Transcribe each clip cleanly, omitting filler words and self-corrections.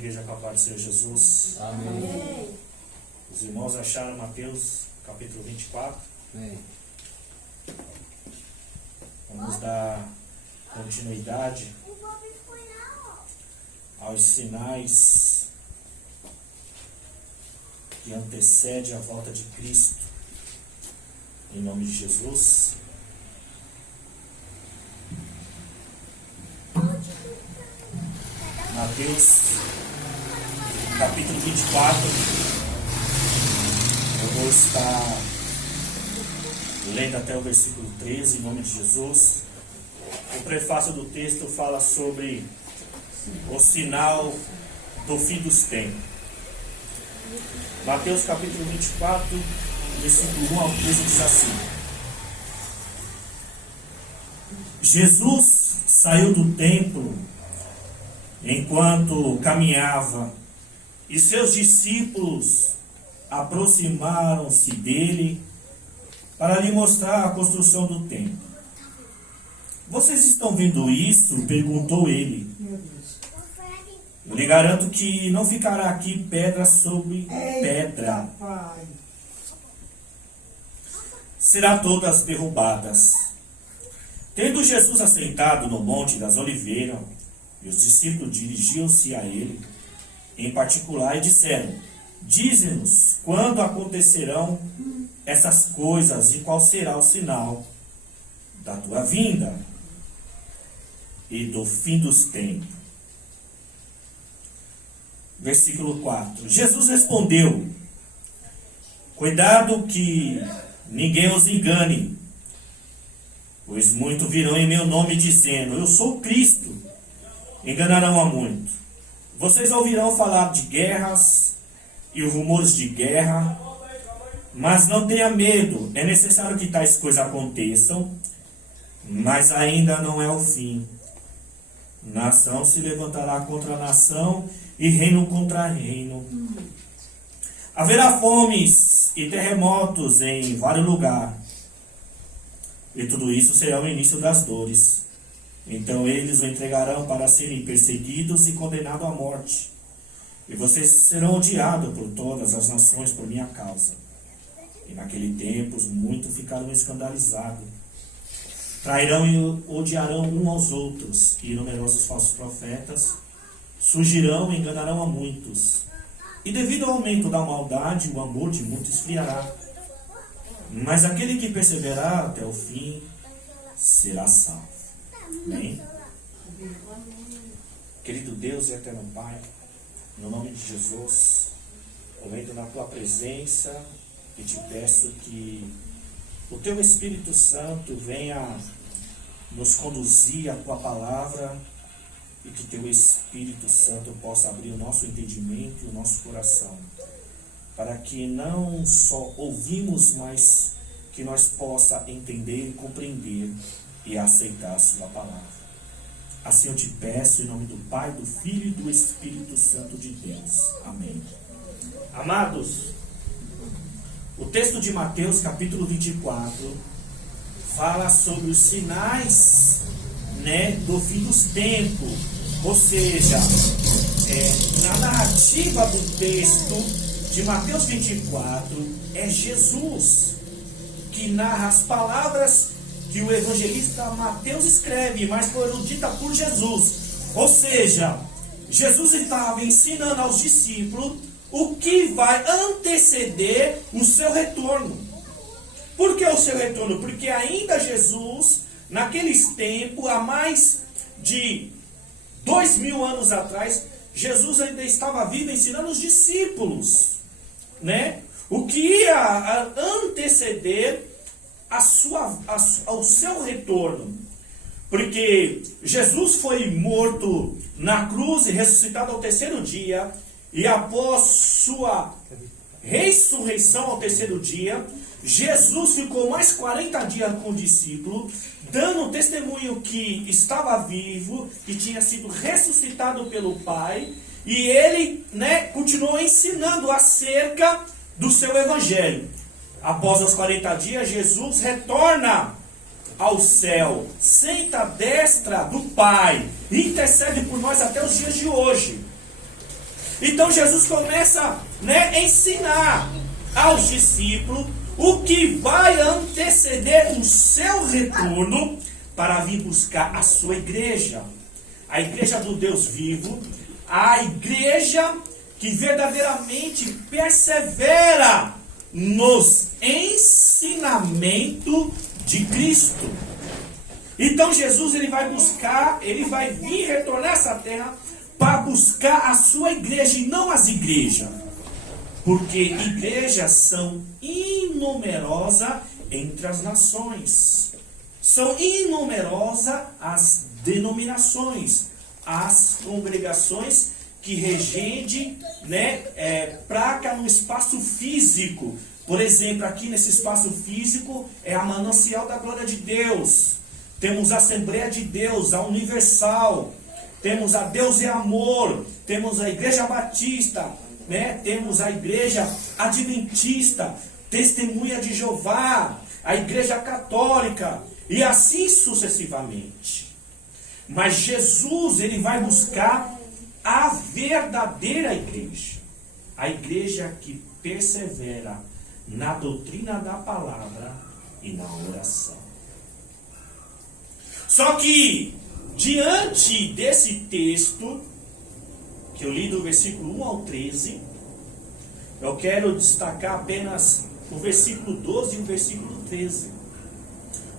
igreja com a paz do Senhor Jesus. Amém. Os irmãos acharam Mateus capítulo 24. Amém. Vamos dar continuidade aos sinais que antecedem a volta de Cristo. Em nome de Jesus. Mateus capítulo 24. Eu vou estar lendo até o versículo 13, em nome de Jesus. O prefácio do texto fala sobre o sinal do fim dos tempos. Mateus capítulo 24, versículo 1 ao 13 diz assim: Jesus saiu do templo enquanto caminhava, e seus discípulos aproximaram-se dele para lhe mostrar a construção do templo. Vocês estão vendo isso? Perguntou ele. Eu lhe garanto que não ficará aqui pedra sobre pedra. Será todas derrubadas. Tendo Jesus assentado no Monte das Oliveiras, e os discípulos dirigiam-se a ele, em particular, e disseram: Dize-nos quando acontecerão essas coisas e qual será o sinal da tua vinda e do fim dos tempos. Versículo 4. Jesus respondeu: Cuidado que ninguém os engane, pois muitos virão em meu nome dizendo: Eu sou Cristo. Enganarão a muito. Vocês ouvirão falar de guerras e rumores de guerra, mas não tenha medo. É necessário que tais coisas aconteçam, mas ainda não é o fim. Nação se levantará contra nação e reino contra reino. Haverá fomes e terremotos em vários lugares, e tudo isso será o início das dores. Então eles o entregarão para serem perseguidos e condenados à morte. E vocês serão odiados por todas as nações por minha causa. E naquele tempo muitos ficarão escandalizados. Trairão e odiarão uns aos outros. E numerosos falsos profetas surgirão e enganarão a muitos. E devido ao aumento da maldade, o amor de muitos esfriará. Mas aquele que perseverar até o fim será salvo. Amém? Querido Deus e eterno Pai, no nome de Jesus, eu entro na tua presença e te peço que o teu Espírito Santo venha nos conduzir à tua palavra e que teu Espírito Santo possa abrir o nosso entendimento e o nosso coração, para que não só ouvimos, mas que nós possa entender, compreender e aceitar a sua palavra. Assim eu te peço em nome do Pai, do Filho e do Espírito Santo de Deus. Amém. Amados, o texto de Mateus capítulo 24 fala sobre os sinais, do fim dos tempos. Ou seja, na narrativa do texto de Mateus 24 é Jesus que narra as palavras que o evangelista Mateus escreve, mas foram ditas por Jesus. Ou seja, Jesus estava ensinando aos discípulos o que vai anteceder o seu retorno. Por que o seu retorno? Porque ainda Jesus, naqueles tempos, há mais de 2000 anos atrás, Jesus ainda estava vivo ensinando os discípulos, o que ia anteceder ao seu retorno. Porque Jesus foi morto na cruz e ressuscitado ao terceiro dia, e após sua ressurreição ao terceiro dia, Jesus ficou mais 40 dias com o discípulo, dando testemunho que estava vivo, que tinha sido ressuscitado pelo Pai, e ele continuou ensinando acerca do seu evangelho. Após os 40 dias, Jesus retorna ao céu, senta à destra do Pai, e intercede por nós até os dias de hoje. Então Jesus começa, a ensinar aos discípulos o que vai anteceder o seu retorno para vir buscar a sua igreja. A igreja do Deus vivo, a igreja que verdadeiramente persevera nos ensinamentos de Cristo. Então Jesus ele vai vir retornar a essa terra para buscar a sua igreja e não as igrejas. Porque igrejas são inumerosas entre as nações. São inumerosas as denominações, as congregações que regem, praca no espaço físico. Por exemplo, aqui nesse espaço físico é a Manancial da Glória de Deus. Temos a Assembleia de Deus, a Universal. Temos a Deus é Amor. Temos a Igreja Batista. Temos a Igreja Adventista. Testemunha de Jeová. A Igreja Católica. E assim sucessivamente. Mas Jesus, ele vai buscar a verdadeira igreja. A igreja que persevera na doutrina da palavra e na oração. Só que, diante desse texto, que eu li do versículo 1 ao 13, eu quero destacar apenas o versículo 12 e o versículo 13.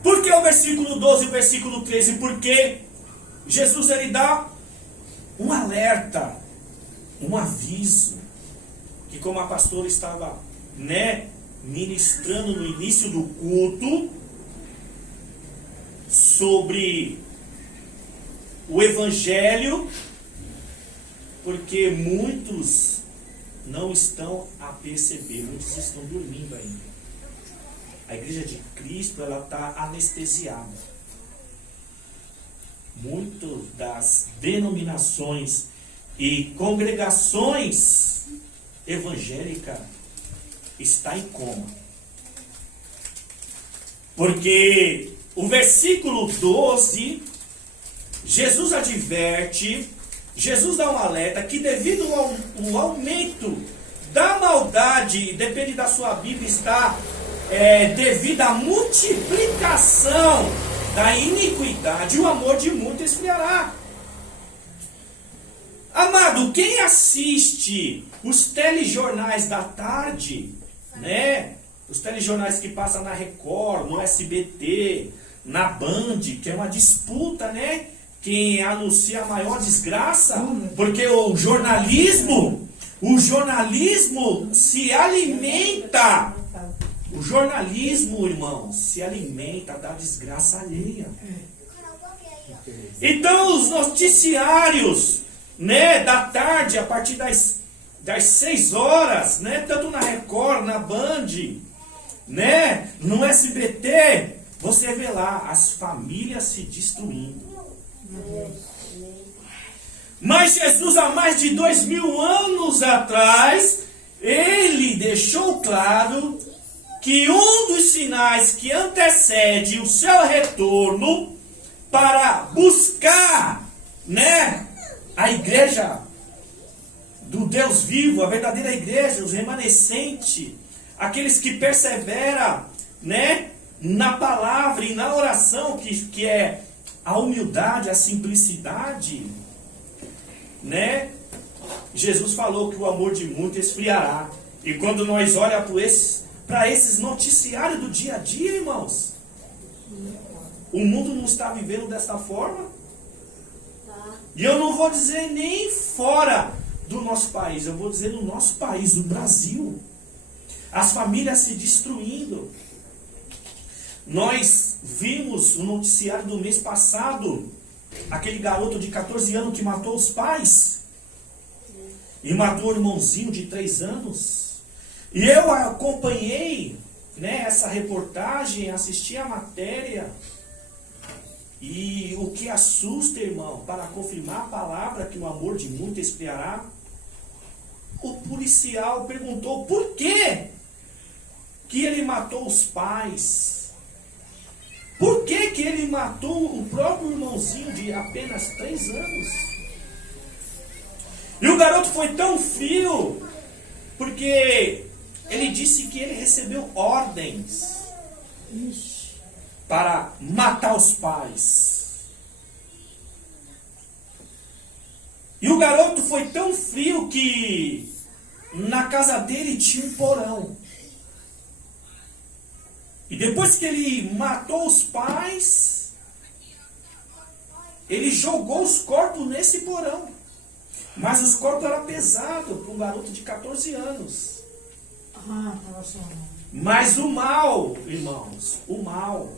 Por que o versículo 12 e o versículo 13? Porque Jesus ele dá um alerta, um aviso, que como a pastora estava, ministrando no início do culto, sobre o Evangelho, porque muitos não estão a perceber, muitos estão dormindo ainda. A igreja de Cristo, ela está anestesiada. Muitas das denominações e congregações evangélicas está em coma. Porque o versículo 12, Jesus adverte, Jesus dá um alerta que devido ao aumento da maldade, depende da sua Bíblia, está devido à multiplicação da iniquidade, o amor de muitos esfriará. Amado, quem assiste os telejornais da tarde, os telejornais que passam na Record, no SBT, na Band, que é uma disputa, quem anuncia a maior desgraça, porque o jornalismo se alimenta. O jornalismo, irmãos, se alimenta da desgraça alheia. Então, os noticiários, da tarde, a partir das 6 horas, tanto na Record, na Band, no SBT, você vê lá as famílias se destruindo. Mas Jesus, há mais de 2000 anos atrás, ele deixou claro que um dos sinais que antecede o seu retorno para buscar, a igreja do Deus vivo, a verdadeira igreja, os remanescentes, aqueles que perseveram, na palavra e na oração, que é a humildade, a simplicidade, Jesus falou que o amor de muitos esfriará. E quando nós olhamos para esses noticiários do dia a dia, irmãos, o mundo não está vivendo desta forma. E eu não vou dizer nem fora do nosso país, eu vou dizer no nosso país, no Brasil. As famílias se destruindo. Nós vimos o noticiário do mês passado, aquele garoto de 14 anos que matou os pais e matou o irmãozinho de 3 anos. E eu acompanhei, essa reportagem, assisti a matéria. E o que assusta, irmão, para confirmar a palavra que o amor de muitos esfriará, o policial perguntou por que ele matou os pais. Por que ele matou o próprio irmãozinho de apenas 3 anos? E o garoto foi tão frio, porque ele disse que ele recebeu ordens para matar os pais. E o garoto foi tão frio que na casa dele tinha um porão. E depois que ele matou os pais, ele jogou os corpos nesse porão. Mas os corpos eram pesados para um garoto de 14 anos. Mas o mal, irmãos, o mal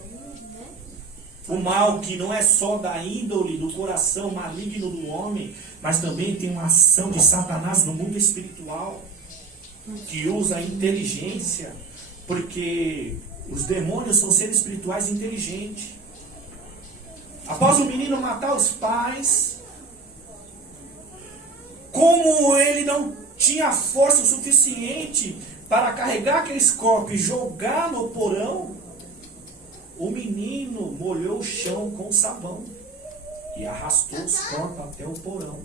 que não é só da índole, do coração maligno do homem, mas também tem uma ação de Satanás no mundo espiritual, que usa a inteligência, porque os demônios são seres espirituais inteligentes. Após o menino matar os pais, como ele não tinha força suficiente para carregar aqueles corpos e jogar no porão, o menino molhou o chão com sabão e arrastou os corpos até o porão.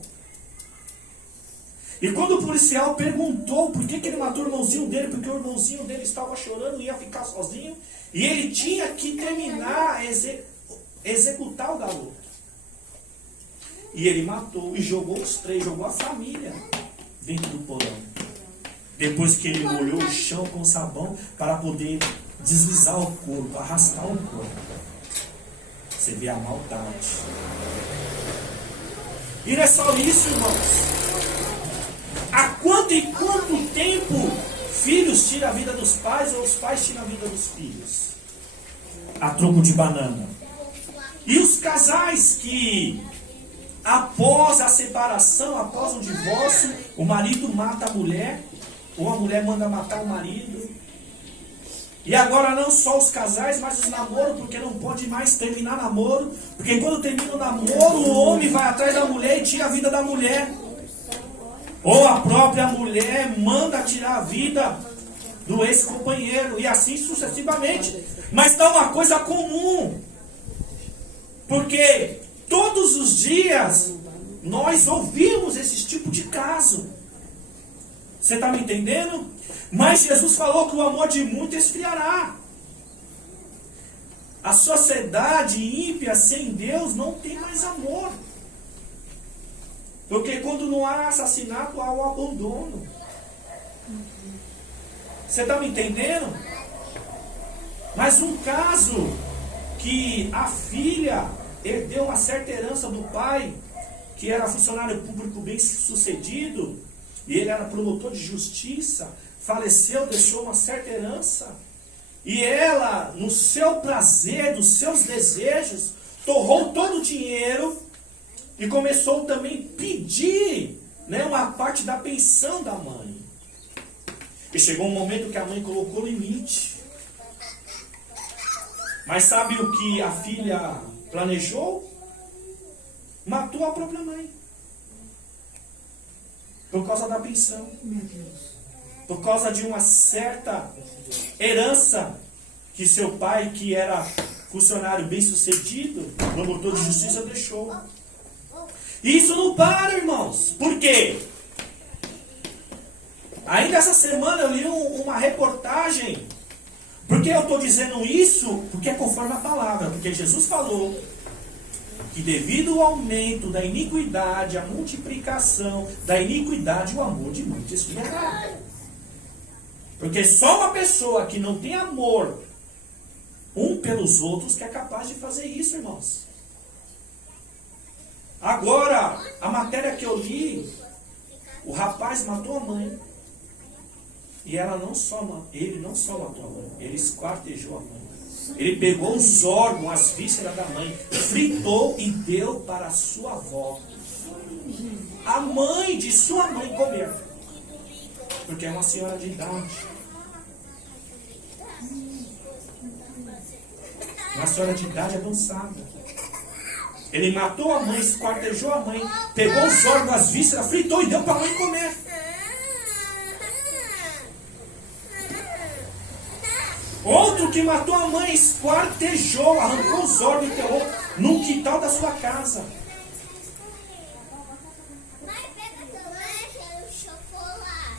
E quando o policial perguntou por que ele matou o irmãozinho dele, porque o irmãozinho dele estava chorando e ia ficar sozinho, e ele tinha que terminar, executar o garoto. E ele matou e jogou os três, jogou a família dentro do porão. Depois que ele molhou o chão com sabão para poder deslizar o corpo, arrastar o corpo. Você vê a maldade. E não é só isso, irmãos. Há quanto e quanto tempo filhos tiram a vida dos pais ou os pais tiram a vida dos filhos? A troco de banana. E os casais que, após a separação, após o divórcio, o marido mata a mulher, ou a mulher manda matar o marido. E agora não só os casais, mas os namoros, porque não pode mais terminar namoro. Porque quando termina o namoro, o homem vai atrás da mulher e tira a vida da mulher. Ou a própria mulher manda tirar a vida do ex-companheiro. E assim sucessivamente. Mas dá uma coisa comum. Porque todos os dias nós ouvimos esse tipo de caso. Você está me entendendo? Mas Jesus falou que o amor de muito esfriará. A sociedade ímpia sem Deus não tem mais amor. Porque quando não há assassinato, há o abandono. Você está me entendendo? Mas um caso que a filha herdeu uma certa herança do pai, que era funcionário público bem sucedido, e ele era promotor de justiça, faleceu, deixou uma certa herança, e ela, no seu prazer, dos seus desejos, torrou todo o dinheiro e começou também a pedir, uma parte da pensão da mãe. E chegou um momento que a mãe colocou limite. Mas sabe o que a filha planejou? Matou a própria mãe. Por causa da pensão. Por causa de uma certa herança que seu pai, que era funcionário bem sucedido, promotor de justiça, deixou. E isso não para, irmãos. Por quê? Ainda essa semana eu li uma reportagem. Por que eu estou dizendo isso? Porque é conforme a palavra. Porque Jesus falou que devido ao aumento da iniquidade, a multiplicação da iniquidade, o amor de muitos esfriará. Porque só uma pessoa que não tem amor um pelos outros que é capaz de fazer isso, irmãos. Agora, a matéria que eu li, o rapaz matou a mãe. E ele não só matou a mãe, ele esquartejou a mãe. Ele pegou os órgãos, as vísceras da mãe, fritou e deu para a sua avó. A mãe de sua mãe comer. Porque é uma senhora de idade. Uma senhora de idade avançada. Ele matou a mãe, esquartejou a mãe, pegou os órgãos, as vísceras, fritou e deu para a mãe comer. Outro que matou a mãe, esquartejou, arrancou os órgãos e enterrou num quintal da sua casa.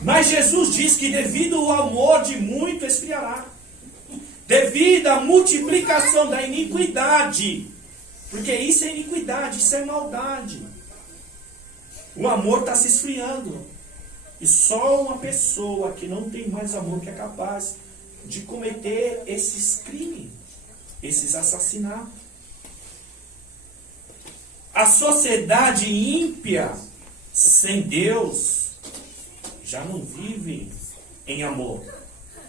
Mas Jesus diz que devido ao amor de muito esfriará. Devido à multiplicação da iniquidade. Porque isso é iniquidade, isso é maldade. O amor está se esfriando. E só uma pessoa que não tem mais amor que é capaz de cometer esses crimes, esses assassinatos. A sociedade ímpia, sem Deus, já não vive em amor.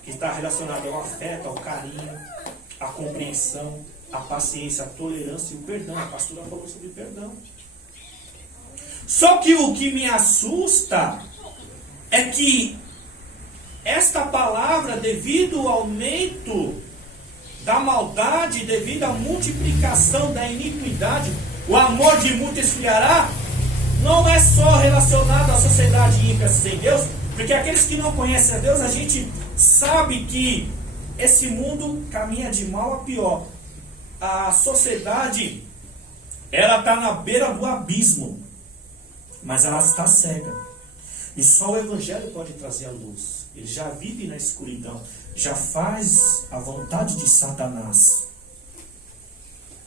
Que está relacionado ao afeto, ao carinho, à compreensão, à paciência, à tolerância e o perdão. A pastora falou sobre perdão. Só que o que me assusta é que esta palavra, devido ao aumento da maldade, devido à multiplicação da iniquidade, o amor de muito esfriará, não é só relacionado à sociedade ímpia sem Deus, porque aqueles que não conhecem a Deus, a gente sabe que esse mundo caminha de mal a pior. A sociedade, ela está na beira do abismo, mas ela está cega. E só o Evangelho pode trazer a luz. Ele já vive na escuridão, já faz a vontade de Satanás.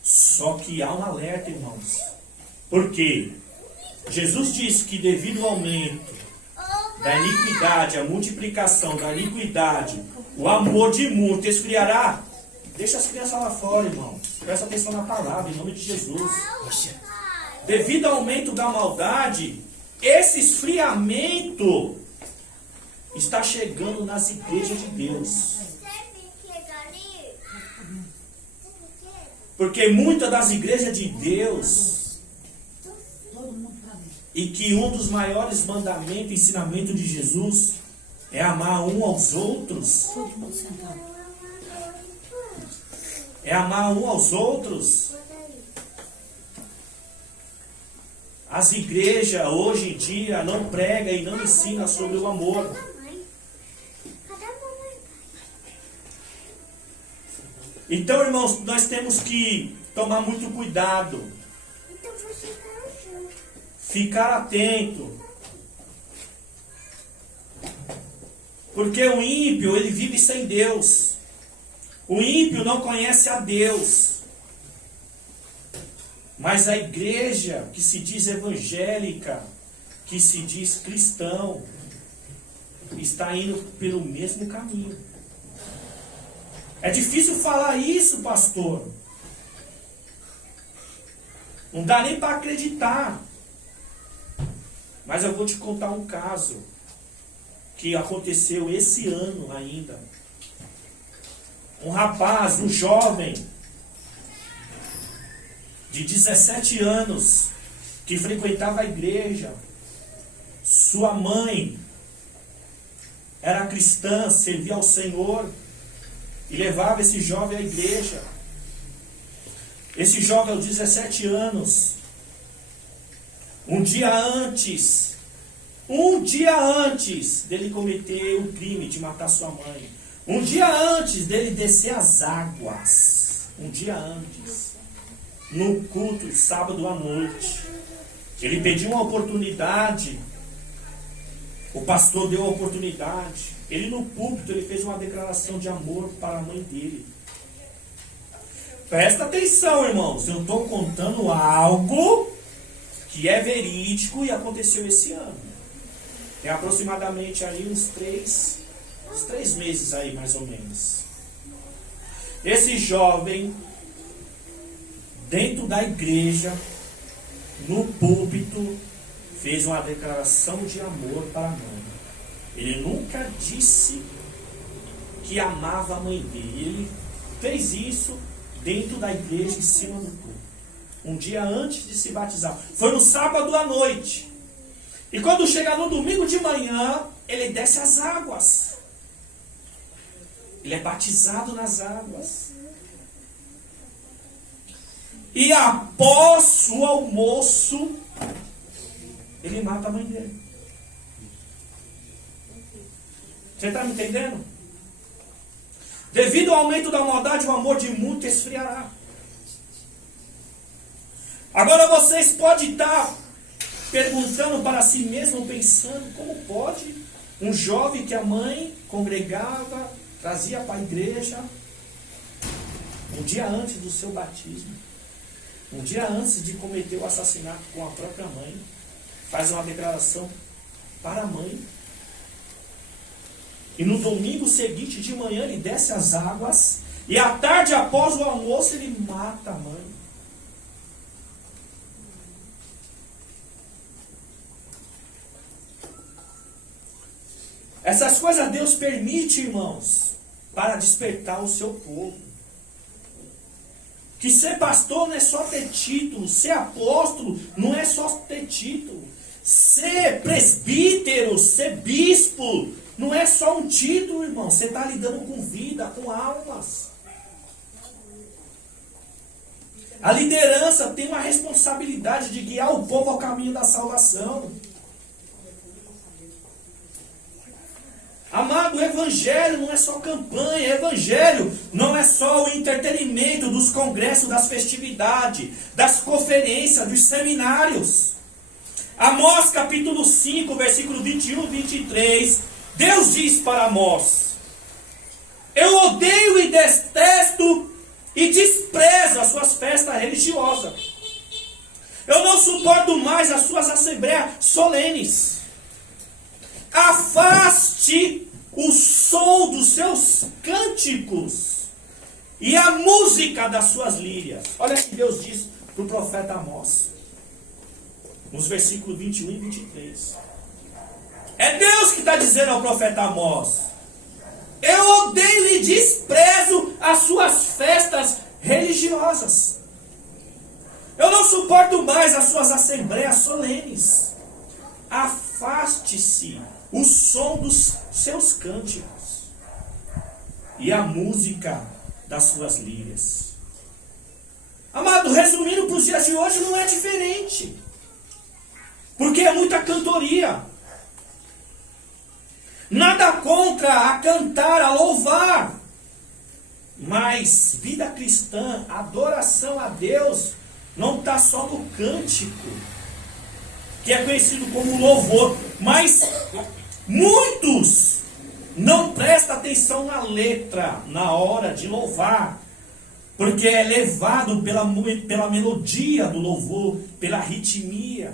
Só que há um alerta, irmãos. Porque Jesus disse que devido ao aumento da iniquidade, a multiplicação da iniquidade, o amor de muito esfriará. Deixa as crianças lá fora, irmão. Presta atenção na palavra, em nome de Jesus. Devido ao aumento da maldade, esse esfriamento está chegando nas igrejas de Deus. Porque muitas das igrejas de Deus, e que um dos maiores mandamentos, ensinamento de Jesus, é amar um aos outros. É amar um aos outros. As igrejas hoje em dia não pregam e não ensinam sobre o amor. Então, irmãos, nós temos que tomar muito cuidado. Ficar atento. Porque o ímpio, ele vive sem Deus. O ímpio não conhece a Deus. Mas a igreja que se diz evangélica, que se diz cristão, está indo pelo mesmo caminho. É difícil falar isso, pastor. Não dá nem para acreditar. Mas eu vou te contar um caso que aconteceu esse ano ainda. Um rapaz, um jovem de 17 anos que frequentava a igreja. Sua mãe era cristã, servia ao Senhor e levava esse jovem à igreja. Esse jovem aos 17 anos, um dia antes dele cometer o crime de matar sua mãe, um dia antes dele descer as águas, um dia antes, no culto, sábado à noite, ele pediu uma oportunidade, o pastor deu a oportunidade, ele no púlpito, ele fez uma declaração de amor para a mãe dele. Presta atenção, irmãos, eu estou contando algo que é verídico e aconteceu esse ano. Tem aproximadamente aí uns três meses aí, mais ou menos. Esse jovem, dentro da igreja, no púlpito, fez uma declaração de amor para a mãe. Ele nunca disse que amava a mãe dele. Ele fez isso dentro da igreja, em cima do púlpito. Um dia antes de se batizar. Foi no sábado à noite. E quando chega no domingo de manhã, ele desce as águas. Ele é batizado nas águas. E após o almoço, ele mata a mãe dele. Você está me entendendo? Devido ao aumento da maldade, o amor de muito esfriará. Agora vocês podem estar perguntando para si mesmo, pensando, como pode Um jovem que a mãe congregava, trazia para a igreja, um dia antes do seu batismo, um dia antes de cometer o assassinato com a própria mãe, faz uma declaração para a mãe. E no domingo seguinte de manhã ele desce as águas, e à tarde após o almoço ele mata a mãe. Essas coisas Deus permite, irmãos, para despertar o seu povo. Que ser pastor não é só ter título, ser apóstolo não é só ter título, ser presbítero, ser bispo, não é só um título, irmão. Você está lidando com vida, com almas. A liderança tem uma responsabilidade de guiar o povo ao caminho da salvação. Amado, o evangelho não é só campanha, o evangelho não é só o entretenimento dos congressos, das festividades, das conferências, dos seminários. Amós capítulo 5, versículo 21 e 23, Deus diz para Amós: eu odeio e detesto e desprezo as suas festas religiosas. Eu não suporto mais as suas assembleias solenes. Afaste o som dos seus cânticos e a música das suas lírias. Olha o que Deus diz para o profeta Amós, nos versículos 21 e 23. É Deus que está dizendo ao profeta Amós: eu odeio e desprezo as suas festas religiosas. Eu não suporto mais as suas assembleias solenes. Afaste-se o som dos seus cânticos e a música das suas lírias. Amado, resumindo para os dias de hoje, não é diferente. Porque é muita cantoria. Nada contra a cantar, a louvar. Mas vida cristã, adoração a Deus, não está só no cântico, que é conhecido como louvor. Mas muitos não prestam atenção na letra, na hora de louvar. Porque é levado pela melodia do louvor, pela ritmia,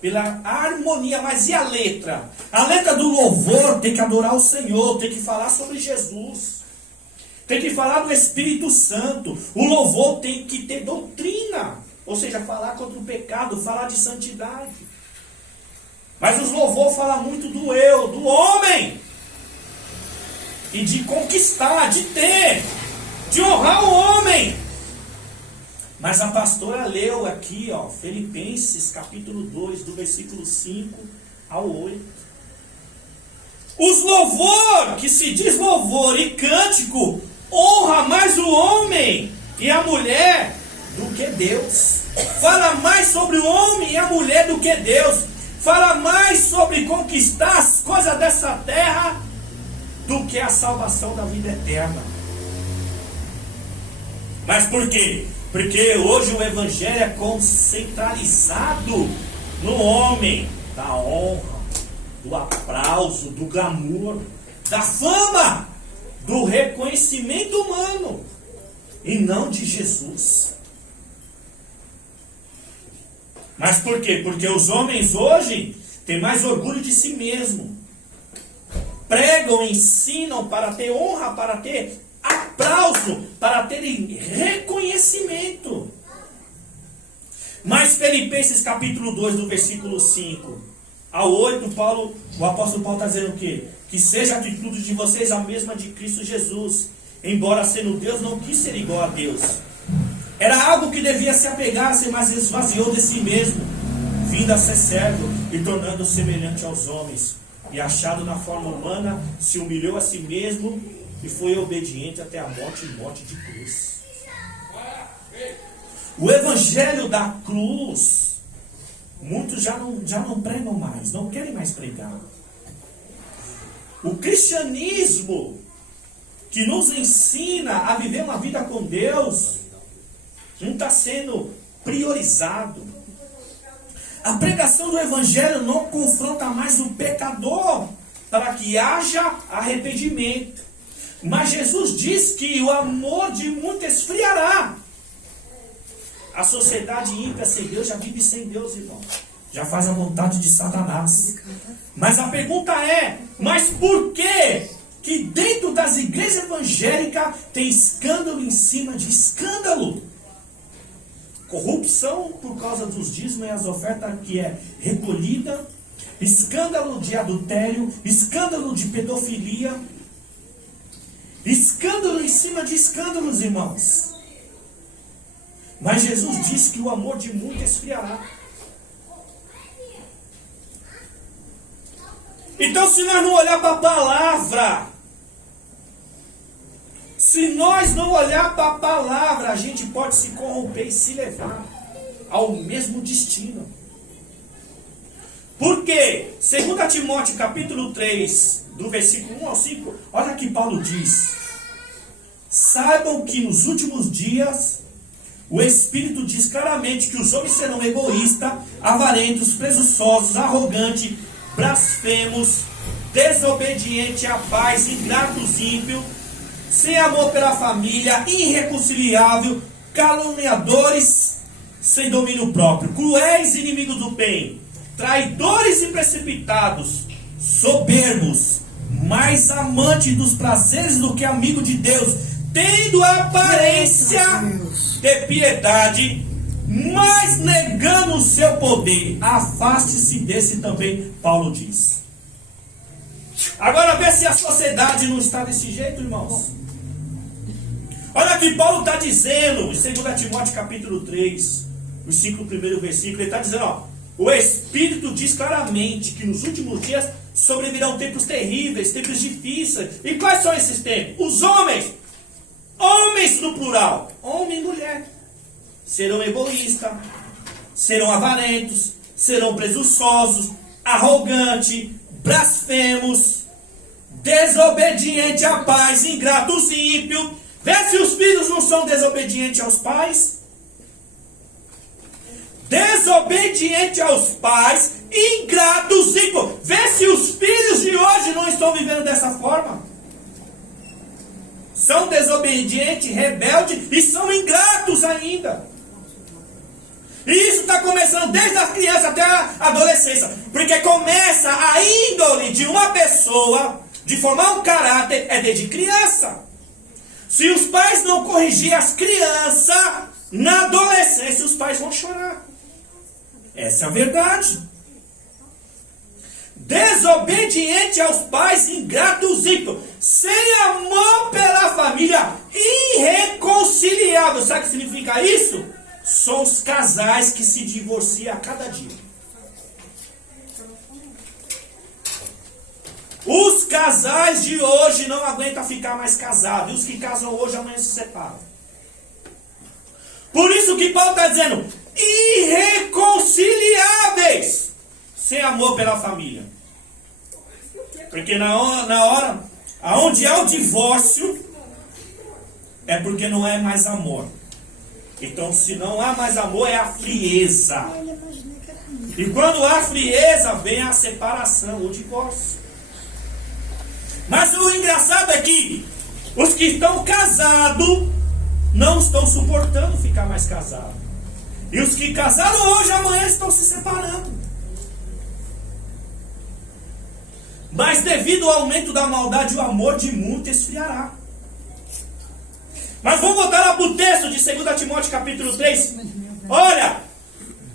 pela harmonia. Mas e a letra? A letra do louvor tem que adorar o Senhor, tem que falar sobre Jesus, tem que falar do Espírito Santo. O louvor tem que ter doutrina, ou seja, falar contra o pecado, falar de santidade. Mas os louvor falam muito do eu, do homem, e de conquistar, de ter, de honrar o homem. Mas a pastora leu aqui, Filipenses capítulo 2, do versículo 5 ao 8. Os louvor, que se diz louvor e cântico, honra mais o homem e a mulher do que Deus. Fala mais sobre o homem e a mulher do que Deus. Fala mais sobre conquistar as coisas dessa terra do que a salvação da vida eterna. Mas por quê? Porque hoje o evangelho é concentralizado no homem, da honra, do aplauso, do glamour, da fama, do reconhecimento humano, e não de Jesus. Mas por quê? Porque os homens hoje têm mais orgulho de si mesmo. Pregam, ensinam para ter honra, para ter aplauso, para terem reconhecimento. Mas Filipenses capítulo 2, do versículo 5 ao 8, o apóstolo Paulo está dizendo o quê? Que seja a atitude de vocês a mesma de Cristo Jesus. Embora sendo Deus, não quis ser igual a Deus. Era algo que devia se apegar-se, mas esvaziou de si mesmo, vindo a ser servo e tornando-se semelhante aos homens. E achado na forma humana, se humilhou a si mesmo e foi obediente até a morte e morte de cruz. O evangelho da cruz, muitos já não pregam mais, não querem mais pregar. O cristianismo, que nos ensina a viver uma vida com Deus, não está sendo priorizado. A pregação do evangelho não confronta mais o pecador, para que haja arrependimento. Mas Jesus diz que o amor de muitos esfriará. A sociedade ímpia sem Deus já vive sem Deus, irmão. Já faz a vontade de Satanás. Mas a pergunta é, mas por que dentro das igrejas evangélicas tem escândalo em cima de escândalo? Corrupção por causa dos dízimos e as ofertas que é recolhida, escândalo de adultério, escândalo de pedofilia, escândalo em cima de escândalos, irmãos. Mas Jesus disse que o amor de muitos esfriará. Então, se nós não olhar para a palavra, se nós não olhar para a palavra, a gente pode se corromper e se levar ao mesmo destino. Por quê? 2 Timóteo capítulo 3, do versículo 1 ao 5, olha que Paulo diz: saibam que nos últimos dias o Espírito diz claramente que os homens serão egoístas, avarentos, presunçosos, arrogantes, blasfemos, desobedientes à paz, ingratos, ímpios, sem amor pela família, irreconciliável, caluniadores, sem domínio próprio, cruéis, inimigos do bem, traidores e precipitados, soberbos, mais amantes dos prazeres do que amigo de Deus, tendo a aparência de piedade, mas negando o seu poder. Afaste-se desse também, Paulo diz. Agora vê se a sociedade não está desse jeito, irmãos. Olha que Paulo está dizendo em 2 Timóteo capítulo 3, os 5 primeiros versículos, ele está dizendo, ó, o Espírito diz claramente que nos últimos dias sobrevirão tempos terríveis, tempos difíceis. E quais são esses tempos? Os homens no plural, homem e mulher, serão egoístas, serão avarentos, serão presunçosos, arrogantes, blasfemos, desobedientes à paz, ingratos, ímpios. Vê se os filhos não são desobedientes aos pais. Desobedientes aos pais, ingratos, ímpios. Vê se os filhos de hoje não estão vivendo dessa forma. São desobedientes, rebeldes e são ingratos ainda. E isso está começando desde a criança até a adolescência. Porque começa a índole de uma pessoa, de formar um caráter, é desde criança. Se os pais não corrigirem as crianças, na adolescência os pais vão chorar. Essa é a verdade. Desobediente aos pais, ingratos, ímpios, sem amor pela família, irreconciliável. Sabe o que significa isso? São os casais que se divorciam a cada dia. Os casais de hoje não aguentam ficar mais casados. E os que casam hoje, amanhã se separam. Por isso que Paulo está dizendo, irreconciliáveis, sem amor pela família. Porque na hora onde há o divórcio, é porque não é mais amor. Então, se não há mais amor, é a frieza. E quando há frieza, vem a separação, o divórcio. Mas o engraçado é que os que estão casados não estão suportando ficar mais casados. E os que casaram hoje, amanhã estão se separando. Mas devido ao aumento da maldade, o amor de muitos esfriará. Mas vamos voltar lá para o texto de 2 Timóteo capítulo 3. Olha,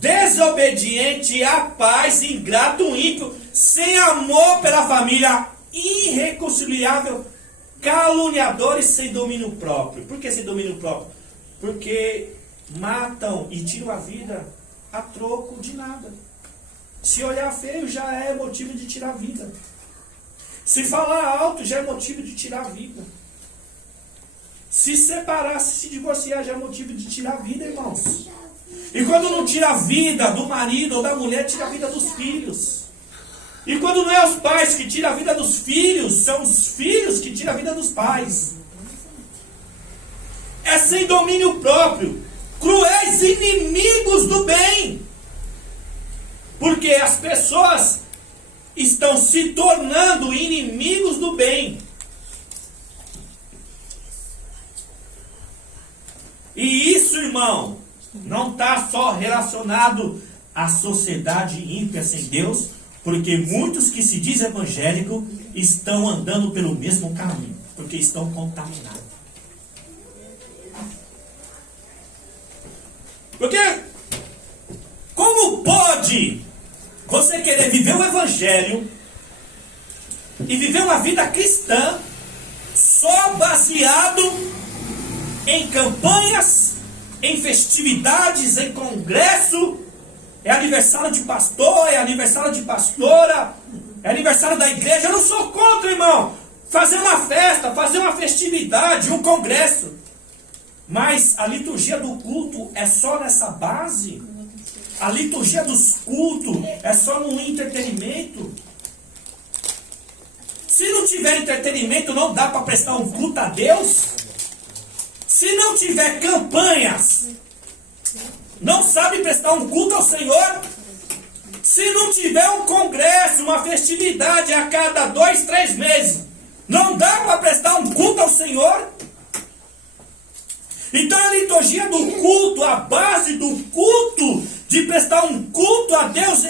desobediente à paz, ingrato, ímpio, sem amor pela família, irreconciliável, caluniadores, sem domínio próprio. Por que sem domínio próprio? Porque matam e tiram a vida a troco de nada. Se olhar feio já é motivo de tirar a vida. Se falar alto já é motivo de tirar a vida. Se separar, se divorciar já é motivo de tirar a vida, irmãos. E quando não tira a vida do marido ou da mulher, tira a vida dos filhos. E quando não é os pais que tiram a vida dos filhos, são os filhos que tiram a vida dos pais. É sem domínio próprio. Cruéis inimigos do bem. Porque as pessoas estão se tornando inimigos do bem. E isso, irmão, não está só relacionado à sociedade ímpia sem Deus, porque muitos que se dizem evangélicos estão andando pelo mesmo caminho, porque estão contaminados. Porque como pode você querer viver o evangelho e viver uma vida cristã só baseado em campanhas, em festividades, em congresso? É aniversário de pastor, é aniversário de pastora, é aniversário da igreja. Eu não sou contra, irmão, fazer uma festa, fazer uma festividade, um congresso. Mas a liturgia do culto é só nessa base? A liturgia dos cultos é só no entretenimento? Se não tiver entretenimento, não dá para prestar um culto a Deus? Se não tiver campanhas, não sabe prestar um culto ao Senhor? Se não tiver um congresso, uma festividade a cada 2, 3 meses, não dá para prestar um culto ao Senhor? Então a liturgia do culto, a base do culto, de prestar um culto a Deus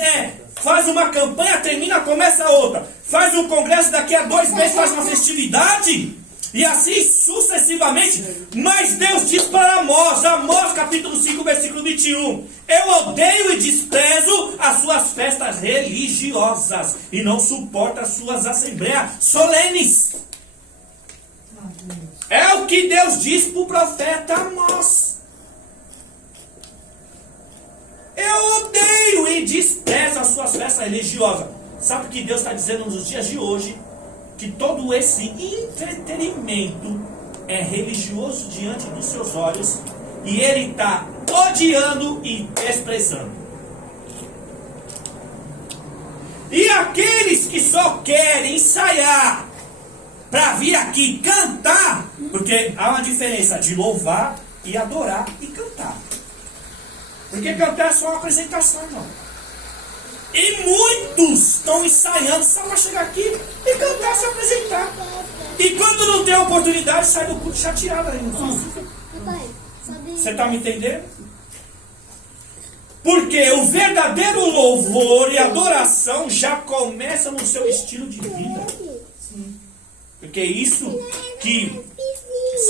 faz uma campanha, termina, começa outra. Faz um congresso, daqui a 2 meses faz uma festividade. E assim sucessivamente. Mas Deus diz para Amós capítulo 5, versículo 21. Eu odeio e desprezo as suas festas religiosas e não suporto as suas assembleias solenes. É o que Deus diz para o profeta Amós. Eu odeio e desprezo as suas festas religiosas. Sabe o que Deus está dizendo nos dias de hoje? Que todo esse entretenimento é religioso diante dos seus olhos e ele está odiando e desprezando. E aqueles que só querem ensaiar para vir aqui cantar, porque há uma diferença de louvar e adorar e cantar. Porque cantar é só uma apresentação, irmão. E muitos estão ensaiando só para chegar aqui e cantar, se apresentar. E quando não tem oportunidade, sai do culto chateado ainda. Você está me entendendo? Porque o verdadeiro louvor e adoração já começa no seu estilo de vida. Porque é isso que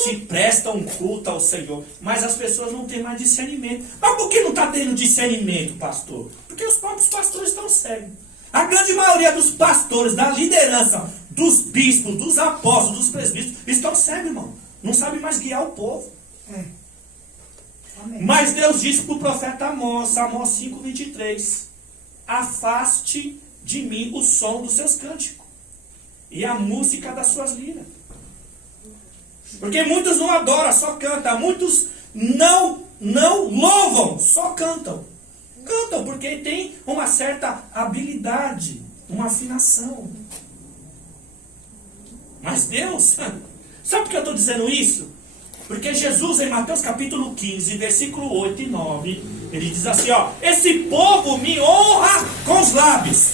se presta um culto ao Senhor. Mas as pessoas não têm mais discernimento. Mas por que não está tendo discernimento, pastor? Porque os próprios pastores estão cegos. A grande maioria dos pastores, da liderança, dos bispos, dos apóstolos, dos presbíteros, estão cegos, irmão. Não sabem mais guiar o povo. Mas Deus disse para o profeta Amós, Amós 5:23, afaste de mim o som dos seus cânticos e a música das suas liras. Porque muitos não adoram, só cantam. Muitos não louvam, só cantam. Cantam porque tem uma certa habilidade, uma afinação. Mas Deus, sabe por que eu estou dizendo isso? Porque Jesus, em Mateus capítulo 15, versículo 8 e 9, ele diz assim, ó, esse povo me honra com os lábios,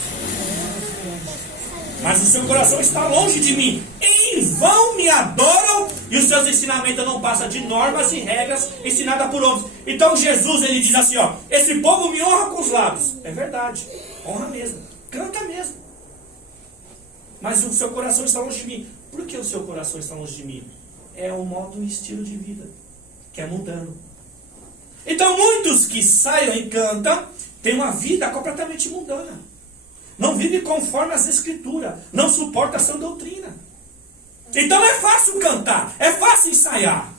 mas o seu coração está longe de mim. Em vão me adoram e os seus ensinamentos não passam de normas e regras ensinadas por homens. Então Jesus, ele diz assim, ó, esse povo me honra com os lábios. É verdade, honra mesmo, canta mesmo, mas o seu coração está longe de mim. Por que o seu coração está longe de mim? É um modo, um estilo de vida que é mundano. Então muitos que saiam e cantam têm uma vida completamente mundana. Não vive conforme as escrituras, não suporta a sã doutrina. Então é fácil cantar, é fácil ensaiar.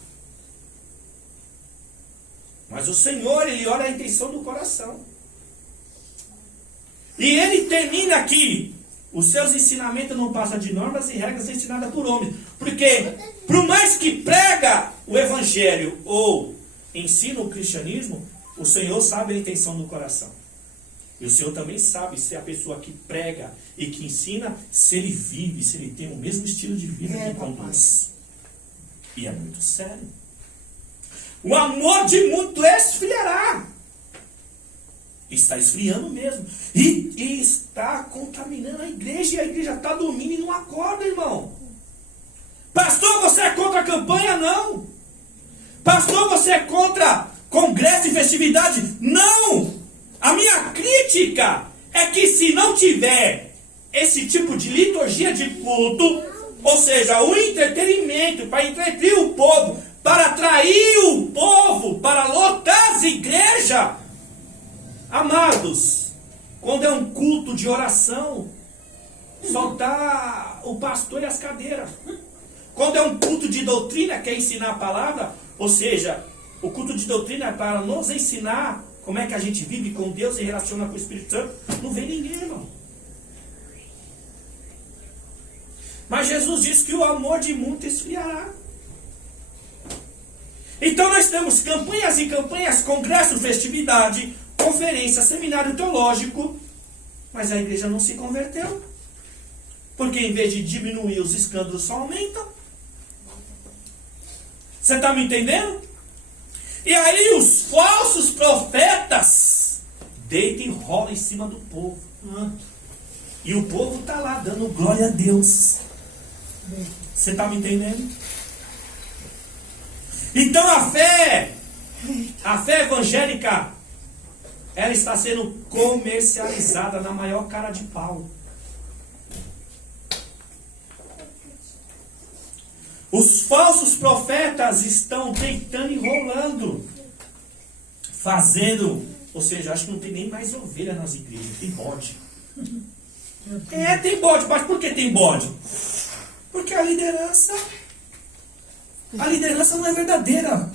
Mas o Senhor, ele olha a intenção do coração. E ele termina aqui, os seus ensinamentos não passam de normas e regras ensinadas por homens. Porque, por mais que prega o evangelho ou ensina o cristianismo, o Senhor sabe a intenção do coração. E o Senhor também sabe se a pessoa que prega e que ensina, se ele vive, se ele tem o mesmo estilo de vida que conduz. E é muito sério. O amor de muito esfriará. Está esfriando mesmo. E está contaminando a igreja. E a igreja está dormindo e não acorda, irmão. Pastor, você é contra a campanha? Não. Pastor, você é contra congresso e festividade? Não. A minha crítica é que se não tiver esse tipo de liturgia de culto, ou seja, o entretenimento para entreter o povo, para atrair o povo, para lotar as igrejas, amados, quando é um culto de oração, só está o pastor e as cadeiras. Quando é um culto de doutrina, que é ensinar a palavra, ou seja, o culto de doutrina é para nos ensinar como é que a gente vive com Deus e relaciona com o Espírito Santo, não vem ninguém, irmão. Mas Jesus disse que o amor de muito esfriará. Então nós temos campanhas e campanhas, congresso, festividade, conferência, seminário teológico, mas a igreja não se converteu. Porque em vez de diminuir, os escândalos só aumentam. Você está me entendendo? E aí os falsos profetas deitam e rolam em cima do povo. E o povo está lá dando glória a Deus. Você está me entendendo? Então a fé evangélica, ela está sendo comercializada na maior cara de pau. Os falsos profetas estão deitando e rolando, fazendo, ou seja, acho que não tem nem mais ovelha nas igrejas, tem bode. Tem bode, mas por que tem bode? Porque a liderança não é verdadeira.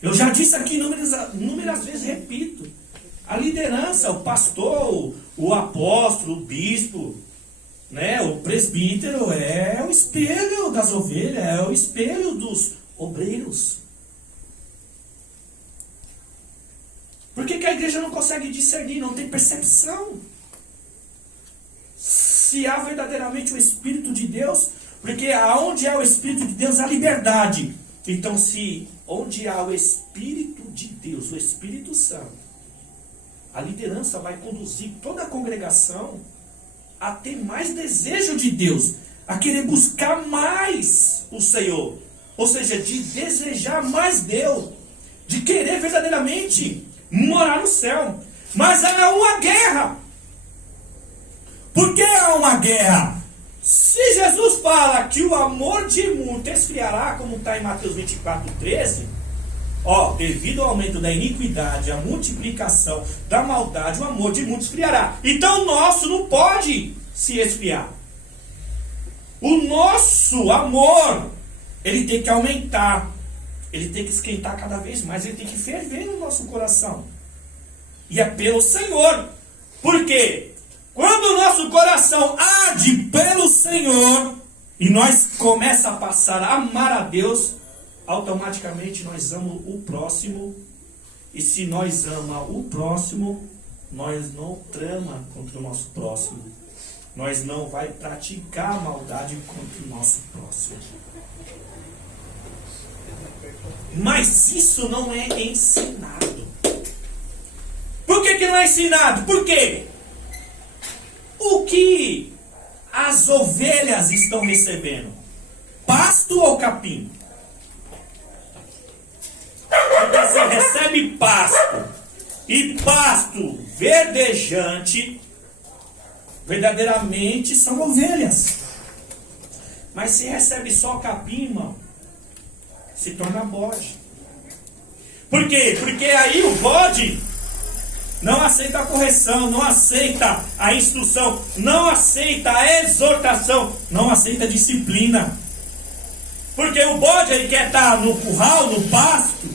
Eu já disse aqui inúmeras vezes, repito. A liderança, o pastor, o apóstolo, o bispo, né, o presbítero é o espelho das ovelhas, é o espelho dos obreiros. Por que a igreja não consegue discernir? Não tem percepção. Se há verdadeiramente o Espírito de Deus, porque aonde há o Espírito de Deus há liberdade. Então, se onde há o Espírito de Deus, o Espírito Santo, a liderança vai conduzir toda a congregação a ter mais desejo de Deus, a querer buscar mais o Senhor, ou seja, de desejar mais Deus, de querer verdadeiramente morar no céu. Mas há uma guerra. Por que há uma guerra? Se Jesus fala que o amor de muito esfriará, como está em Mateus 24:13, devido ao aumento da iniquidade, a multiplicação da maldade, o amor de muito esfriará. Então o nosso não pode se esfriar. O nosso amor, ele tem que aumentar. Ele tem que esquentar cada vez mais. Ele tem que ferver no nosso coração. E é pelo Senhor. Por quê? Quando o nosso coração arde pelo Senhor, e nós começa a passar a amar a Deus, automaticamente nós amamos o próximo. E se nós amamos o próximo, nós não trama contra o nosso próximo. Nós não vai praticar maldade contra o nosso próximo. Mas isso não é ensinado. Por que não é ensinado? Por quê? O que as ovelhas estão recebendo? Pasto ou capim? Porque você recebe pasto, e pasto verdejante, verdadeiramente são ovelhas. Mas se recebe só capim, irmão, se torna bode. Por quê? Porque aí o bode não aceita a correção, não aceita a instrução, não aceita a exortação, não aceita a disciplina. Porque o bode, ele quer estar no curral, no pasto,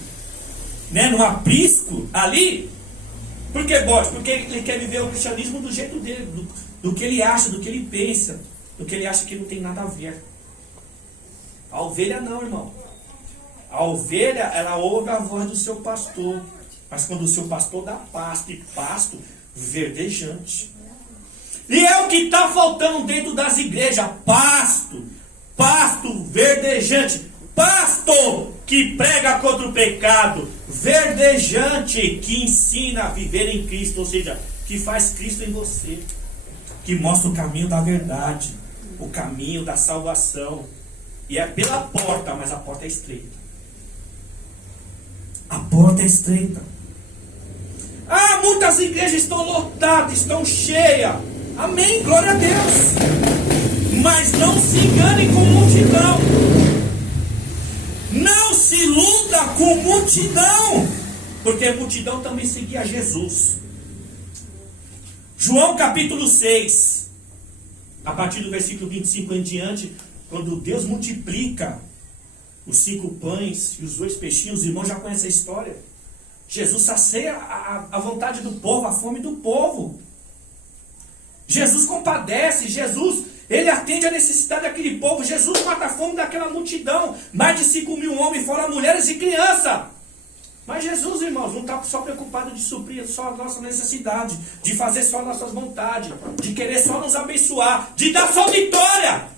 né, no aprisco, ali. Por que bode? Porque ele quer viver o cristianismo do jeito dele, do que ele acha, do que ele pensa, do que ele acha que não tem nada a ver. A ovelha não, irmão. A ovelha, ela ouve a voz do seu pastor. Mas quando o seu pastor dá pasto, e pasto verdejante. E é o que está faltando dentro das igrejas. Pasto verdejante. Pasto que prega contra o pecado. verdejante, que ensina a viver em Cristo, ou seja, que faz Cristo em você, que mostra o caminho da verdade, o caminho da salvação. E é pela porta, mas a porta é estreita. A porta é estreita. Ah, muitas igrejas estão lotadas, estão cheias. Amém, glória a Deus. Mas não se engane com multidão. Não se iluda com multidão. Porque multidão também seguia Jesus. João capítulo 6, a partir do versículo 25 em diante, quando Deus multiplica os 5 pães e os 2 peixinhos, os irmãos já conhecem a história. Jesus sacia a vontade do povo, a fome do povo. Jesus compadece, Jesus, ele atende a necessidade daquele povo. Jesus mata a fome daquela multidão, mais de 5.000 homens, fora mulheres e crianças. Mas Jesus, irmãos, não está só preocupado de suprir só a nossa necessidade, de fazer só nossas vontades, de querer só nos abençoar, de dar só vitória.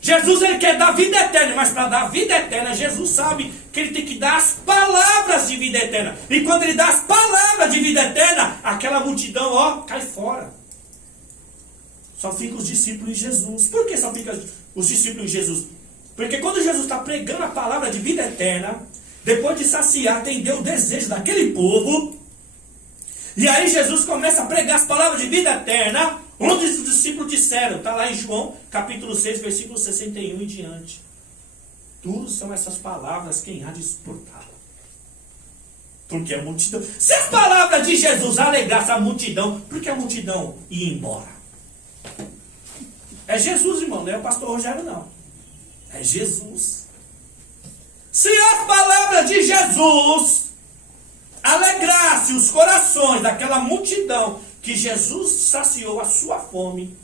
Jesus, ele quer dar vida eterna, mas para dar vida eterna, Jesus sabe que ele tem que dar as palavras de vida eterna. E quando ele dá as palavras de vida eterna, aquela multidão, ó, cai fora. Só fica os discípulos de Jesus. Por que só fica os discípulos de Jesus? Porque quando Jesus está pregando a palavra de vida eterna, depois de saciar, atender o desejo daquele povo, e aí Jesus começa a pregar as palavras de vida eterna, onde os discípulos disseram, está lá em João, capítulo 6, versículo 61 em diante. Tudo são essas palavras quem há de suportá-la. Porque a multidão... Se as palavras de Jesus alegrassem a multidão, por que a multidão ia embora? É Jesus, irmão, não é o pastor Rogério, não. É Jesus. Se as palavras de Jesus alegrassem os corações daquela multidão, que Jesus saciou a sua fome,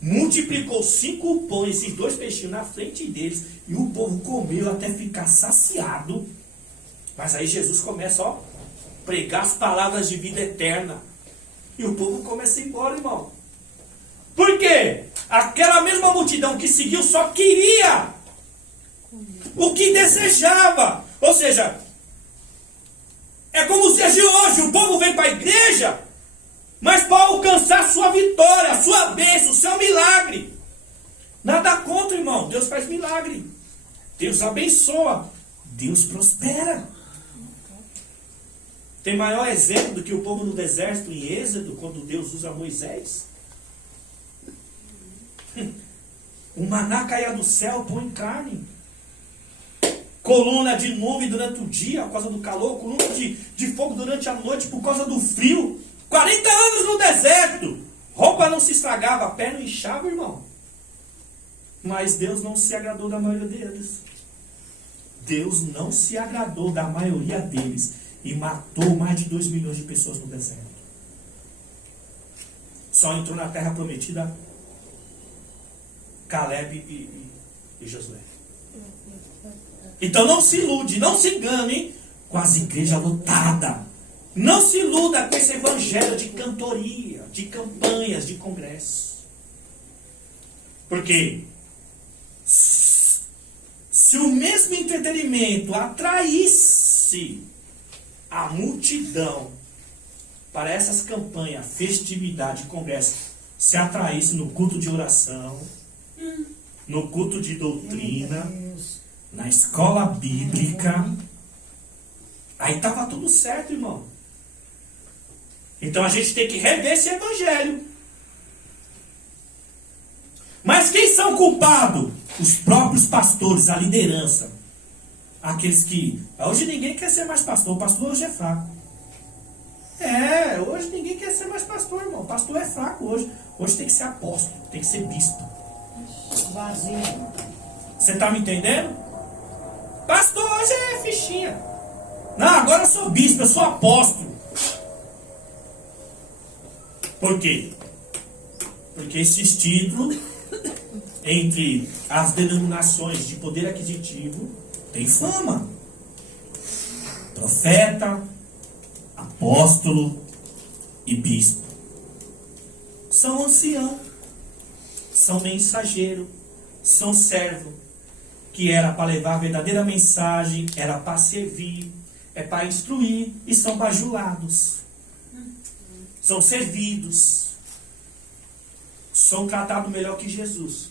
multiplicou 5 pães e 2 peixinhos na frente deles, e o povo comeu até ficar saciado. Mas aí Jesus começa a pregar as palavras de vida eterna, e o povo começa a ir embora, irmão. Por quê? Aquela mesma multidão que seguiu só queria o que desejava. Ou seja, é como os dias de hoje, o povo vem para a igreja, mas para alcançar a sua vitória, a sua bênção, o seu milagre. Nada contra, irmão. Deus faz milagre. Deus abençoa. Deus prospera. Tem maior exemplo do que o povo no deserto em Êxodo, quando Deus usa Moisés? O maná caía do céu, pão em carne. Coluna de nuvem durante o dia, por causa do calor. Coluna de fogo durante a noite, por causa do frio. 40 anos no deserto. Roupa não se estragava, pé não inchava, irmão. Mas Deus não se agradou da maioria deles. Deus não se agradou da maioria deles. E matou mais de 2 milhões de pessoas no deserto. Só entrou na terra prometida Caleb e Josué. Então não se ilude, não se engane com as igrejas lotadas. Não se iluda com esse evangelho de cantoria, de campanhas, de congresso. Porque se o mesmo entretenimento atraísse a multidão para essas campanhas, festividade, congresso, se atraísse no culto de oração, no culto de doutrina, na escola bíblica, aí estava tudo certo, irmão. Então a gente tem que rever esse evangelho. Mas quem são culpados? Os próprios pastores, a liderança. Aqueles que... Hoje ninguém quer ser mais pastor. O pastor hoje é fraco. Hoje ninguém quer ser mais pastor, irmão. O pastor é fraco hoje. Hoje tem que ser apóstolo, tem que ser bispo. Vazio. Você está me entendendo? Pastor hoje é fichinha. Não, agora eu sou bispo, eu sou apóstolo. Por quê? Porque esses títulos, entre as denominações de poder aquisitivo, tem fama. Profeta, apóstolo e bispo. São ancião, são mensageiro, são servo, que era para levar a verdadeira mensagem, era para servir, é para instruir e são bajulados. São servidos. São tratados melhor que Jesus.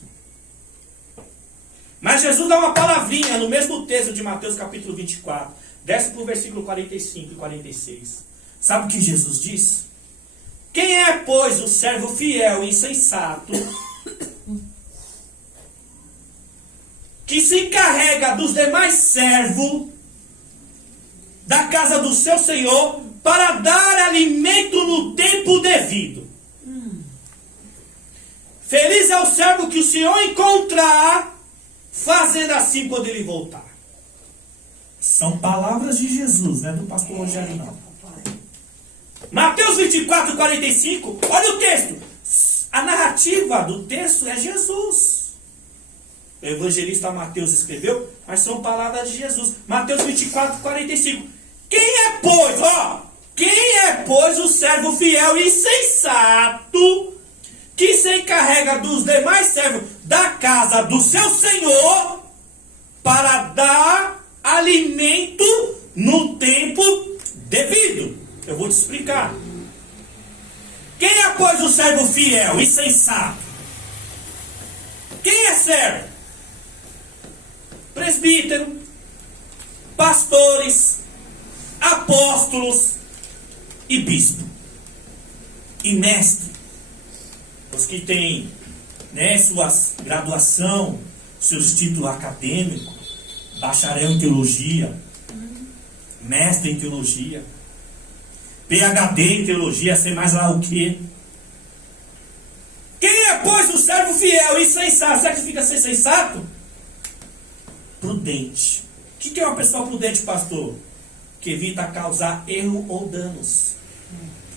Mas Jesus dá uma palavrinha no mesmo texto de Mateus capítulo 24. Desce para o versículo 45 e 46. Sabe o que Jesus diz? Quem é, pois, o servo fiel e insensato, que se encarrega dos demais servos da casa do seu Senhor, para dar alimento no tempo devido? Feliz é o servo que o Senhor encontrar, fazendo assim quando ele voltar. São palavras de Jesus, não é do pastor Rogério, não. Mateus 24, 45, olha o texto. A narrativa do texto é Jesus. O evangelista Mateus escreveu, mas são palavras de Jesus. Mateus 24, 45. Quem é, pois, o servo fiel e sensato, que se encarrega dos demais servos da casa do seu Senhor, para dar alimento no tempo devido? Eu vou te explicar. Quem é, pois, o servo fiel e sensato? Quem é servo? Presbítero, pastores, apóstolos e bispo. E mestre. Os que têm, suas graduação, seus títulos acadêmicos, bacharel em teologia, mestre em teologia, PhD em teologia, sei mais lá o que. Quem é, pois, o servo fiel e sensato? Sabe o que significa ser sensato? Prudente. O que é uma pessoa prudente, pastor? Que evita causar erro ou danos.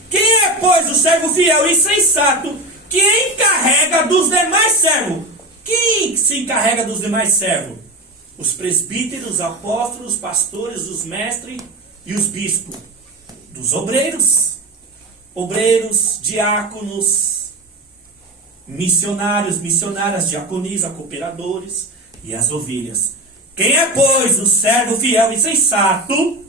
Quem é, pois, o servo fiel e sensato, que encarrega dos demais servos? Quem se encarrega dos demais servos? Os presbíteros, os apóstolos, os pastores, os mestres e os bispos. Dos obreiros, diáconos, missionários, missionárias, diaconisa, cooperadores e as ovelhas. Quem é, pois, o servo fiel e sensato,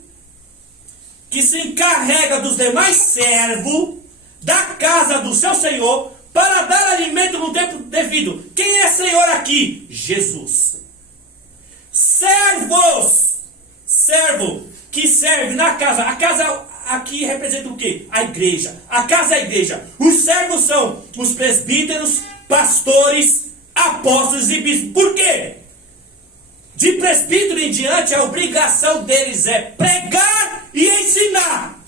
que se encarrega dos demais servos da casa do seu Senhor, para dar alimento no tempo devido? Quem é Senhor aqui? Jesus. Servo que serve na casa. A casa aqui representa o quê? A igreja. A casa é a igreja. Os servos são os presbíteros, pastores, apóstolos e bispos. Por quê? De presbítero em diante, a obrigação deles é pregar e ensinar.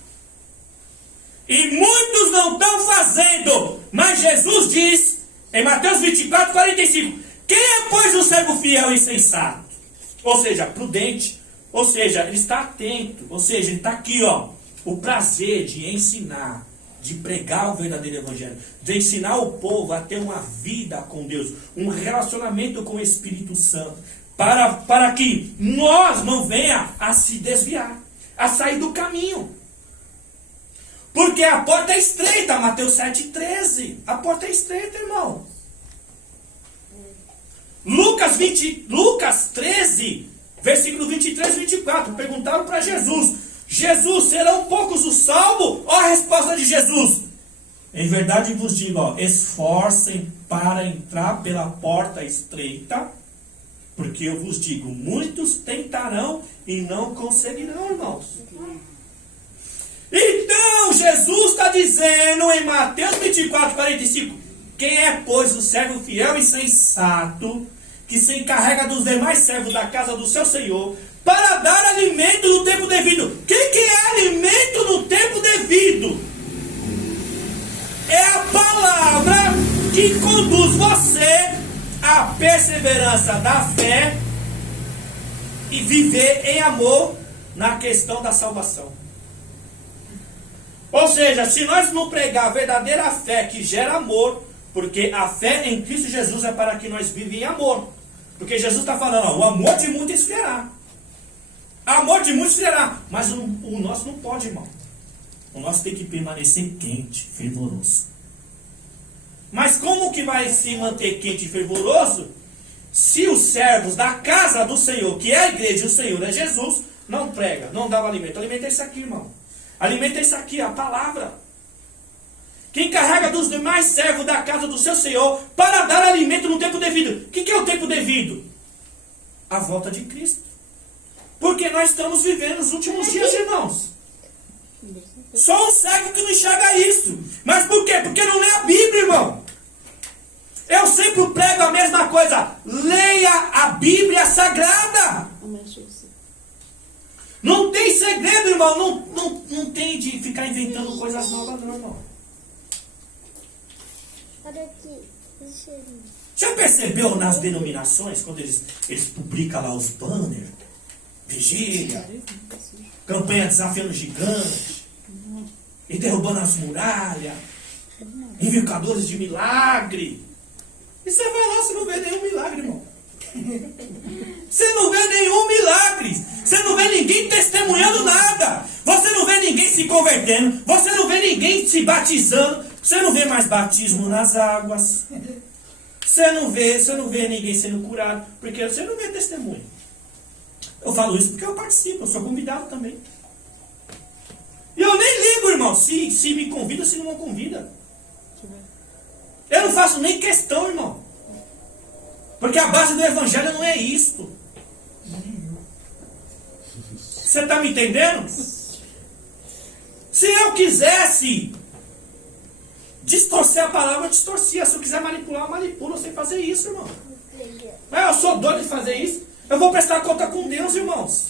E muitos não estão fazendo. Mas Jesus diz, em Mateus 24, 45, quem é, pois, o servo fiel e sensato? Ou seja, prudente. Ou seja, ele está atento. Ou seja, ele está aqui, o prazer de ensinar, de pregar o verdadeiro evangelho, de ensinar o povo a ter uma vida com Deus, um relacionamento com o Espírito Santo, para que nós não venha a se desviar, a sair do caminho. Porque a porta é estreita, Mateus 7,13. A porta é estreita, irmão. Lucas 13, versículo 23 e 24. Perguntaram para Jesus: Jesus, serão poucos os salvos? Olha a resposta de Jesus: em verdade vos digo, esforcem para entrar pela porta estreita, porque eu vos digo, muitos tentarão e não conseguirão, irmãos. Então, Jesus está dizendo em Mateus 24, 45, quem é, pois, o servo fiel e sensato, que se encarrega dos demais servos da casa do seu Senhor, para dar alimento no tempo devido? O que é alimento no tempo devido? É a palavra que conduz você à perseverança da fé e viver em amor na questão da salvação. Ou seja, se nós não pregar a verdadeira fé que gera amor, porque a fé em Cristo Jesus é para que nós vivamos em amor. Porque Jesus está falando, o amor de muitos esfriará. Amor de muitos esfriará. Mas o nosso não pode, irmão. O nosso tem que permanecer quente, fervoroso. Mas como que vai se manter quente e fervoroso Se os servos da casa do Senhor, que é a igreja, o Senhor é Jesus, não prega, não dá o alimento. Alimento é isso aqui, irmão. Alimento é isso aqui, a palavra. Quem carrega dos demais servos da casa do seu Senhor para dar alimento no tempo devido. O que é o tempo devido? A volta de Cristo. Porque nós estamos vivendo os últimos dias, irmãos. Só um cego que não enxerga isso. Mas por quê? Porque não lê a Bíblia, irmão. Eu sempre prego a mesma coisa. Leia a Bíblia Sagrada. Não tem segredo, irmão. Não tem de ficar inventando coisas novas, não, irmão. Olha aqui. Já percebeu nas denominações, quando eles publicam lá os banners? Vigília, campanha desafiando gigante, e derrubando as muralhas, invocadores de milagre. E você vai lá, você não vê nenhum milagre, irmão. Você não vê nenhum milagre. Você não vê ninguém testemunhando nada. Você não vê ninguém se convertendo. Você não vê ninguém se batizando. Você não vê mais batismo nas águas. Você não vê ninguém sendo curado. Porque você não vê testemunho. Eu falo isso porque eu participo. Eu sou convidado também. E eu nem ligo, irmão. Se me convida, se não me convida. Eu não faço nem questão, irmão. Porque a base do evangelho não é isto. Você está me entendendo? Se eu quisesse distorcer a palavra, eu distorcia. Se eu quiser manipular, eu manipulo. Eu sei fazer isso, irmão. Mas eu sou doido de fazer isso. Eu vou prestar conta com Deus, irmãos.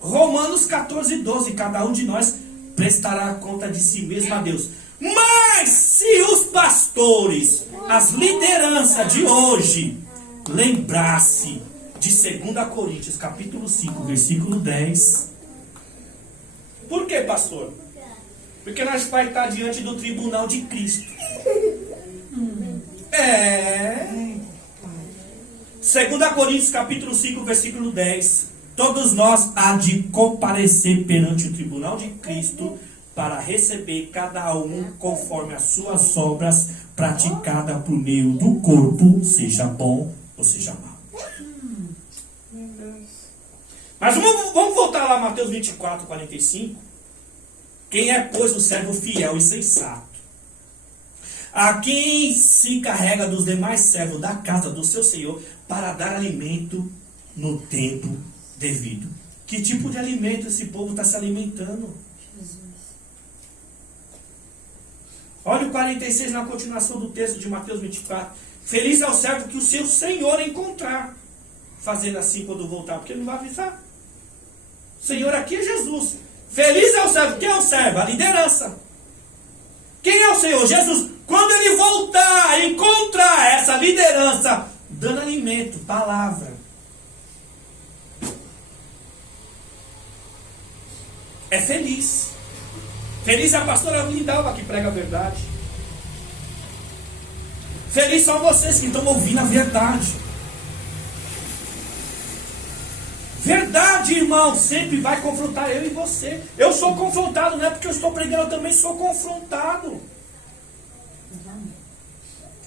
Romanos 14:12. Cada um de nós prestará conta de si mesmo a Deus. Mas se os pastores, as lideranças de hoje, lembrasse de 2 Coríntios, capítulo 5, versículo 10. Por que, pastor? Porque nós vamos estar diante do tribunal de Cristo. 2 Coríntios, capítulo 5, versículo 10. Todos nós há de comparecer perante o tribunal de Cristo para receber cada um conforme as suas obras praticadas por meio do corpo, seja bom ou seja mau. Mas vamos voltar lá a Mateus 24, 45. Quem é, pois, o servo fiel e sensato, a quem se carrega dos demais servos da casa do seu Senhor para dar alimento no tempo devido. Que tipo de alimento esse povo está se alimentando? Olha o 46 na continuação do texto de Mateus 24. Feliz é o servo que o seu Senhor encontrar fazendo assim quando voltar, porque ele não vai avisar. O Senhor aqui é Jesus. Feliz é o servo. Quem é o servo? A liderança. Quem é o Senhor? Jesus. Quando ele voltar, encontrar essa liderança dando alimento, palavra. É feliz. Feliz é a pastora Lindalva que prega a verdade. Feliz são vocês que estão ouvindo a verdade. Verdade, irmão, sempre vai confrontar eu e você. Eu sou confrontado, não é porque eu estou pregando, eu também sou confrontado.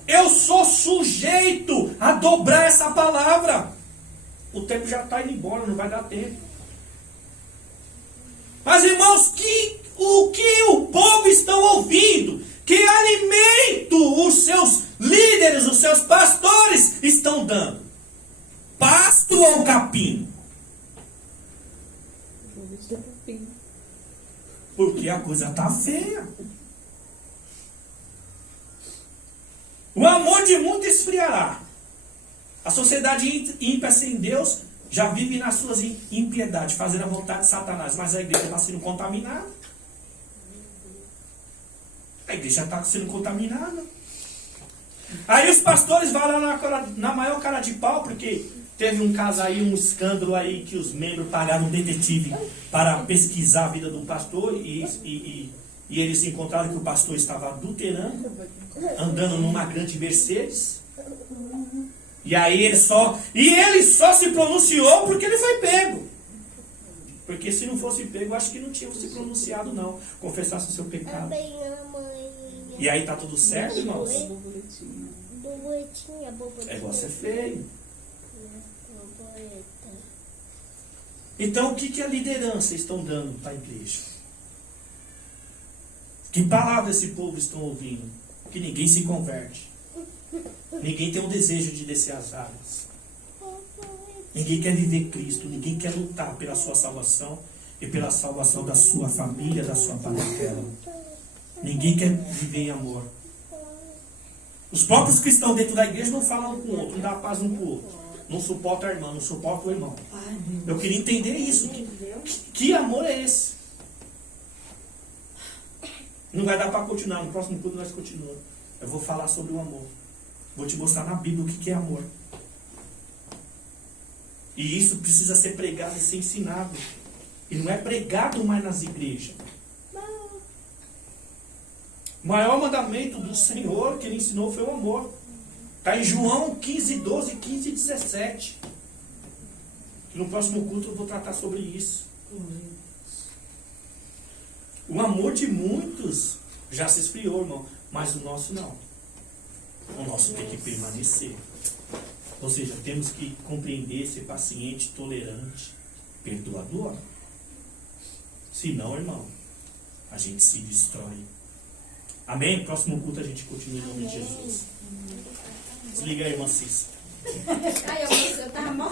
Eu sou sujeito a dobrar essa palavra. O tempo já está indo embora, não vai dar tempo. Mas, irmãos, o que o povo está ouvindo? Que alimento os seus líderes, os seus pastores estão dando? Pasto ou capim? Porque a coisa está feia. O amor de muito esfriará. A sociedade ímpia sem Deus já vive nas suas impiedades, fazendo a vontade de Satanás. Mas a igreja está sendo contaminada. A igreja está sendo contaminada. Aí os pastores vão lá na maior cara de pau, porque teve um caso aí, um escândalo aí, que os membros pagaram um detetive para pesquisar a vida do pastor e eles encontraram que o pastor estava adulterando, andando numa grande Mercedes. E aí ele só se pronunciou porque ele foi pego. Porque se não fosse pego, acho que não tinha se pronunciado não. Confessasse o seu pecado. E aí tá tudo certo, irmãos? É igual ser feio. Então, o que a liderança estão dando para a igreja? Que palavra esse povo estão ouvindo? Que ninguém se converte. Ninguém tem o desejo de descer as águas. Ninguém quer viver Cristo. Ninguém quer lutar pela sua salvação e pela salvação da sua família, da sua parentela. Ninguém quer viver em amor. Os próprios que estão dentro da igreja não falam um com o outro, não dá paz um com o outro. Não suporta a irmã, não suporta o irmão. Eu queria entender isso. Que amor é esse? Não vai dar para continuar. No próximo culto nós continuamos. Eu vou falar sobre o amor. Vou te mostrar na Bíblia o que é amor. E isso precisa ser pregado e ser ensinado. E não é pregado mais nas igrejas. O maior mandamento do Senhor que ele ensinou foi o amor. Está em João 15, 12, 15 e 17. E no próximo culto eu vou tratar sobre isso. O amor de muitos já se esfriou, irmão. Mas o nosso não. O nosso tem que permanecer. Ou seja, temos que compreender, ser paciente, tolerante, perdoador. Senão, irmão, a gente se destrói. Amém? Próximo culto a gente continua em nome de Jesus. Desliga aí, irmã Cissa. Eu tava morrendo.